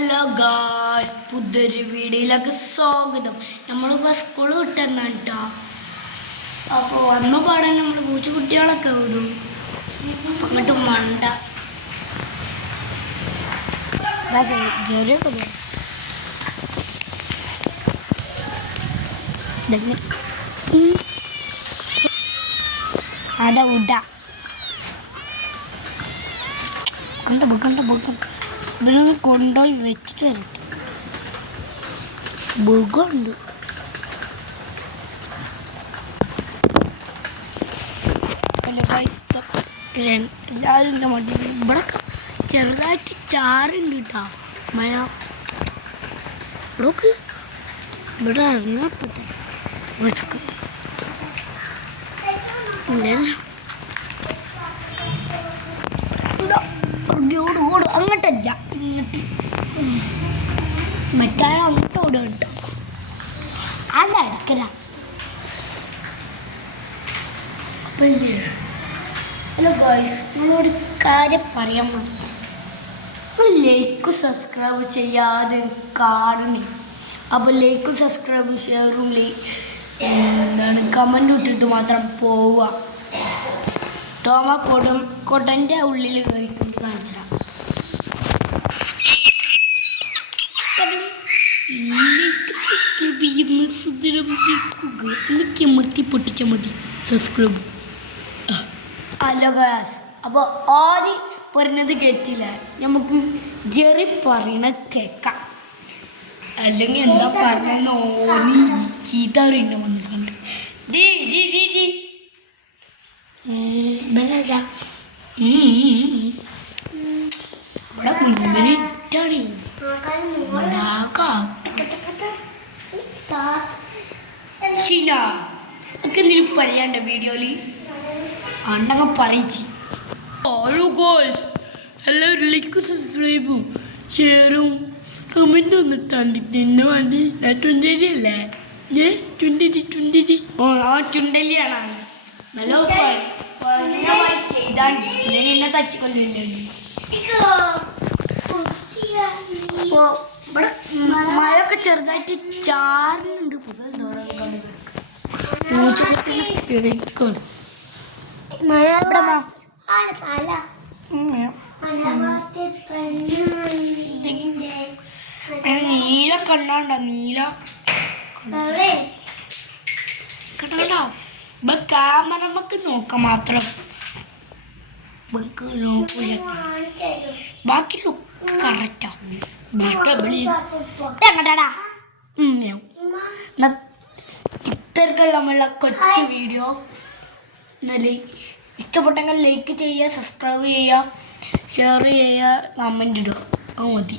Hello guys, പുതിയൊരു വീഡിയോയിലേക്ക് സ്വാഗതം. നമ്മളിപ്പോൾ സ്കൂൾ വിട്ടെന്നാണ് കേട്ടോ. അപ്പോൾ വന്ന പാടാൻ നമ്മൾ പൂച്ച കുട്ടികളൊക്കെ വിടും. അങ്ങോട്ട് മണ്ട ചെറിയൊക്കെ അതാ വിട കണ്ട ഇവിടെ കൊണ്ടുപോയി വെച്ചിട്ട് വരട്ടെ. മൃഗമുണ്ട്. എല്ലാവരും എൻ്റെ മടി ഇവിടെ ചെറുതായിട്ട് ചാറുണ്ട് കേട്ടോ. മഴ ഇവിടെ ഇവിടെ ഇറങ്ങാത്തത് വെച്ചക്കും ഓടും അങ്ങോട്ടല്ല, ഇങ്ങോട്ട് മറ്റേ അങ്ങോട്ട് ഓടുക കേട്ടോ. അല്ല അടക്കല. ഹലോ ഗായ്സ്, നിങ്ങളോട് കാര്യം പറയാൻ പറ്റും. നിങ്ങൾ ലൈക്കും സബ്സ്ക്രൈബ് ചെയ്യാതെ കാണണേ. അപ്പോൾ ലൈക്കും സബ്സ്ക്രൈബും ഷെയറും കമൻറ്റും ഇട്ടിട്ട് മാത്രം പോവുക. ടോമ കൊടൻ്റെ ഉള്ളിൽ കയറിക്കൊണ്ട് കാണിച്ചാൽ പൊട്ടിച്ചാൽ മതി സബ്സ്ക്രൈബ്. ഹലോ ഗായ്സ്, അപ്പോൾ ആര് പറഞ്ഞത് കേട്ടില്ല, നമുക്ക് ജെറി പറയണ കേൾക്കാം. അല്ലെങ്കിൽ എന്താ പറഞ്ഞ ഓനി ചീത്ത അറിയണ്ട വന്ന് കണ്ട് ഇവിടെ മുന്നിട്ടാണ് ശീല ഒക്കെ എന്തെങ്കിലും പറയാണ്ട വീഡിയോയില് അണ്ടങ്ങ് പറയിച്ച്. എല്ലാവരും ലൈക്കും സബ്സ്ക്രൈബും ഷെയറും കമൻറ്റ് ഒന്നിട്ടാണ്ടിട്ട് എന്നെ വേണ്ടി. ഞാൻ ചുണ്ടലി അല്ലേ? ചുണ്ടലിയാണ്. നല്ല ചെയ്താണ്ട് എന്നെ തച്ചിക്കൊല്ലില്ല. അപ്പോൾ ഇവിടെ മഴയൊക്കെ ചെറുതായിട്ട് ചാറുന്നുണ്ട്. പൂച്ച കിട്ടുന്ന സ്ഥിതിക്കാണ് നീല കണ്ണാണ്ട നീല കണ്ടോ. ഇപ്പൊ ക്യാമറ നമുക്ക് നോക്കാം മാത്രം, നോക്കൂല. ബാക്കി കറക്റ്റാ. ഇത്തരത്തിലുള്ള നമ്മളുടെ കൊച്ചു വീഡിയോ ഇഷ്ടപ്പെട്ടെങ്കിൽ ലൈക്ക് ചെയ്യുക, സബ്സ്ക്രൈബ് ചെയ്യുക, ഷെയർ ചെയ്യുക, കമൻറ്റ് ഇടുക. അത് മതി.